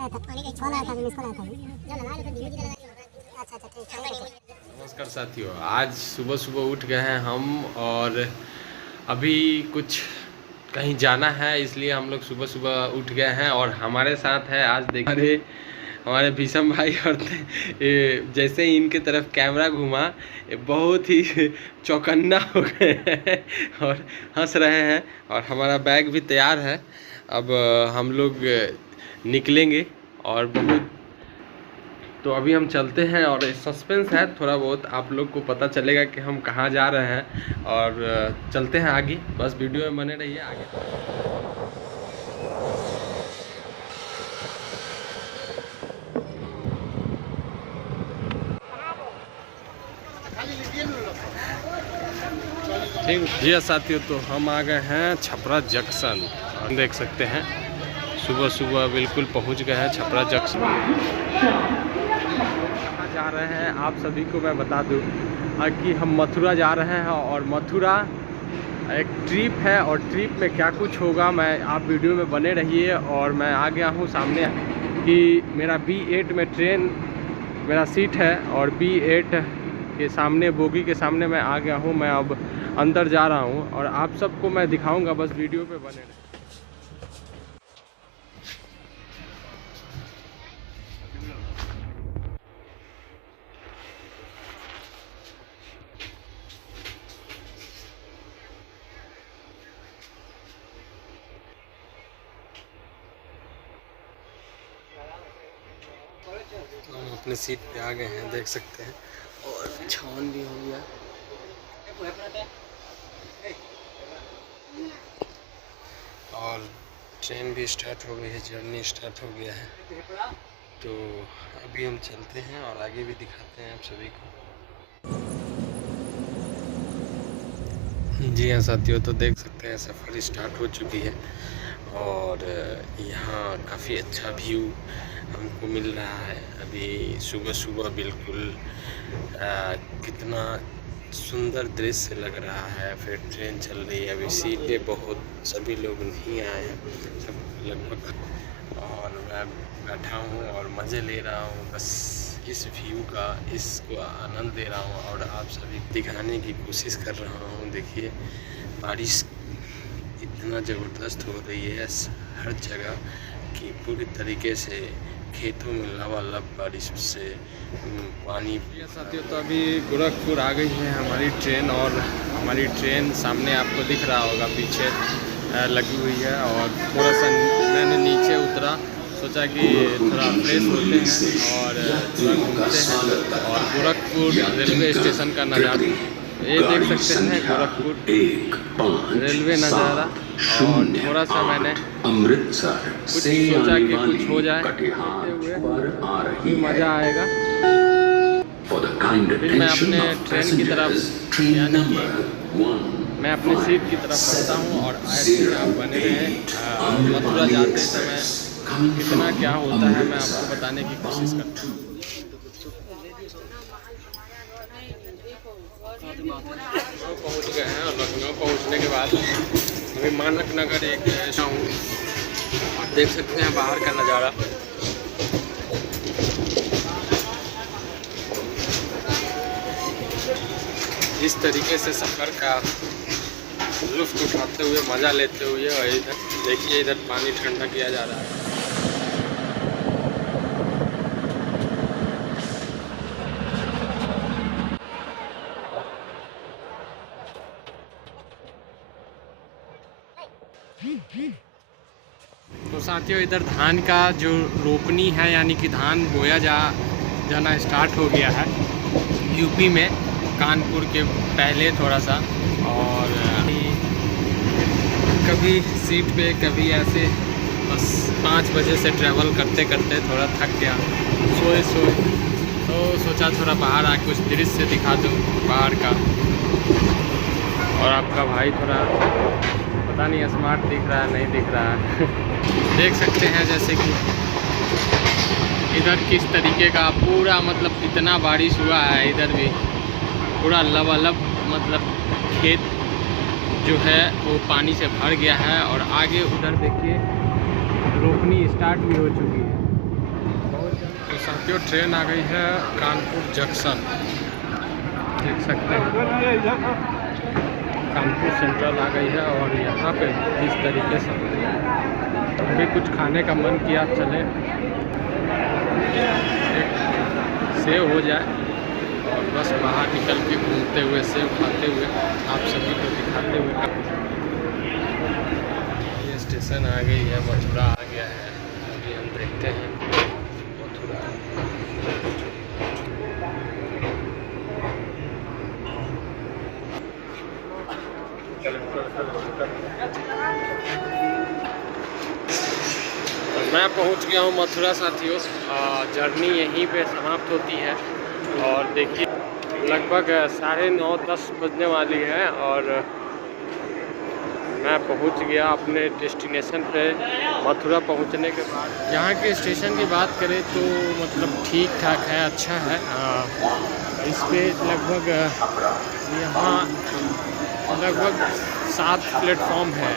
नमस्कार साथियों, आज सुबह सुबह उठ गए हैं हम और अभी कुछ कहीं जाना है, इसलिए हम लोग सुबह सुबह उठ गए हैं। और हमारे साथ है आज देखिए हमारे भीषम भाई। और जैसे ही इनके तरफ कैमरा घुमा बहुत ही चौकन्ना हो गए हैं और हंस रहे हैं। और हमारा बैग भी तैयार है, अब हम लोग निकलेंगे। और बहुत तो अभी हम चलते हैं और सस्पेंस है थोड़ा बहुत, आप लोग को पता चलेगा कि हम कहाँ जा रहे हैं। और चलते हैं आगे, बस वीडियो में बने रहिए आगे। ठीक जी साथियों, तो हम आ गए हैं छपरा जंक्शन। देख सकते हैं सुबह सुबह बिल्कुल पहुंच गए हैं छपरा जंक्शन। जा रहे हैं आप सभी को मैं बता दूं कि हम मथुरा जा रहे हैं। और मथुरा एक ट्रिप है, और ट्रिप में क्या कुछ होगा मैं आप वीडियो में बने रहिए। और मैं आ गया हूं सामने कि मेरा B8 में ट्रेन मेरा सीट है, और B8 के सामने बोगी के सामने मैं आ गया हूं। मैं अब अंदर जा रहा हूं और आप सबको मैं दिखाऊंगा, बस वीडियो पे बने रहिए। हम अपने सीट पे आ गए हैं, देख सकते हैं, और छावन भी हो गया। और ट्रेन भी स्टार्ट हो गई है, जर्नी स्टार्ट हो गया है। तो अभी हम चलते हैं और आगे भी दिखाते हैं आप सभी को। जी हाँ साथियों, तो देख सकते हैं सफ़र स्टार्ट हो चुकी है। और यहाँ काफ़ी अच्छा व्यू हमको मिल रहा है। अभी सुबह सुबह बिल्कुल कितना सुंदर दृश्य लग रहा है। फिर ट्रेन चल रही है, अभी सीटें बहुत सभी लोग नहीं आए हैं, सब लगभग। और मैं बैठा हूँ और मज़े ले रहा हूँ, बस इस व्यू का, इसको आनंद ले रहा हूँ और आप सभी दिखाने की कोशिश कर रहा हूँ। देखिए बारिश इतना ज़बरदस्त हो रही है हर जगह कि पूरी तरीके से खेतों में लबालब बारिश से पानी। साथियों, तो अभी गोरखपुर आ गई है हमारी ट्रेन, और हमारी ट्रेन सामने आपको दिख रहा होगा पीछे लगी हुई है। और थोड़ा सा मैंने नीचे उतरा, सोचा कि थोड़ा फ्रेश होते हैं और थोड़ा घूमते हैं। और गोरखपुर रेलवे स्टेशन का नज़ारा ये देख सकते हैं, गोरखपुर रेलवे नज़ारा। और थोड़ा सा मैंने कुछ सोचा कि कुछ हो जाए, हुए मज़ा आएगा। फिर मैं अपने ट्रेन की तरफ यानी कि मैं अपनी सीट की तरफ बढ़ता हूँ। और ऐसे ही आप बने रहें। मथुरा जाते समय कितना क्या होता है मैं आपको बताने की कोशिश करता हूँ। पहुँच गए हैं, और लखनऊ पहुँचने के बाद अभी मानक नगर एक ऐसा हूँ, आप देख सकते हैं बाहर का नज़ारा। इस तरीके से सफ़र का लुत्फ़ उठाते हुए, मज़ा लेते हुए। और इधर देखिए, इधर पानी ठंडा किया जा रहा है। तो साथियों, इधर धान का जो रोपनी है, यानी कि धान बोया जाना स्टार्ट हो गया है यूपी में, कानपुर के पहले थोड़ा सा। और कभी सीट पे, कभी ऐसे, बस 5 बजे से ट्रैवल करते करते थोड़ा थक गया, सोए तो सोचा थोड़ा बाहर आके कुछ दृश्य दिखा दूँ बाहर का। और आपका भाई थोड़ा पता नहीं स्मार्ट दिख रहा है नहीं दिख रहा है देख सकते हैं जैसे कि इधर किस तरीके का पूरा, मतलब इतना बारिश हुआ है, इधर भी पूरा लबालब, मतलब खेत जो है वो पानी से भर गया है। और आगे उधर देखिए रोपनी स्टार्ट भी हो चुकी है। साथियों ट्रेन आ गई है कानपुर जंक्शन, देख सकते हैं कानपुर सेंट्रल आ गई है। और यहाँ पे इस तरीके से अभी कुछ खाने का मन किया, चले एक सेव हो जाए और बस बाहर निकल के घूमते हुए सेव खाते हुए आप सभी को दिखाते हुए। ये स्टेशन आ गई है, मथुरा आ गया है। अभी हम देखते हैं मथुरा। मैं पहुंच गया हूं मथुरा साथियों। जर्नी यहीं पे समाप्त होती है और देखिए लगभग 9:30-10 बजने वाली है और मैं पहुंच गया अपने डेस्टिनेशन पे। मथुरा पहुंचने के बाद यहाँ के स्टेशन की बात करें तो मतलब ठीक ठाक है, अच्छा है। इस पे लगभग यहाँ लगभग 7 प्लेटफॉर्म है।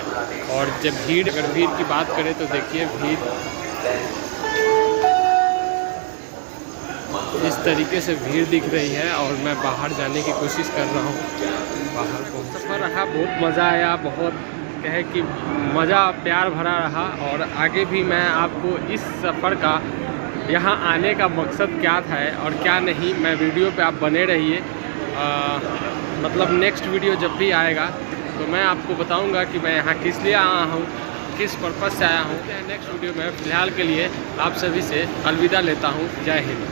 और जब अगर भीड़ की बात करें तो देखिए भीड़ इस तरीके से भीड़ दिख रही है और मैं बाहर जाने की कोशिश कर रहा हूँ। बाहर को सफ़र रहा, बहुत मज़ा आया, बहुत कहे कि मज़ा प्यार भरा रहा। और आगे भी मैं आपको इस सफ़र का यहाँ आने का मकसद क्या था और क्या नहीं, मैं वीडियो पे आप बने रहिए। मतलब नेक्स्ट वीडियो जब भी आएगा तो मैं आपको बताऊंगा कि मैं यहाँ किस लिए आया हूँ, किस पर्पज़ से आया हूँ। नेक्स्ट वीडियो में फ़िलहाल के लिए आप सभी से अलविदा लेता हूँ। जय हिंद।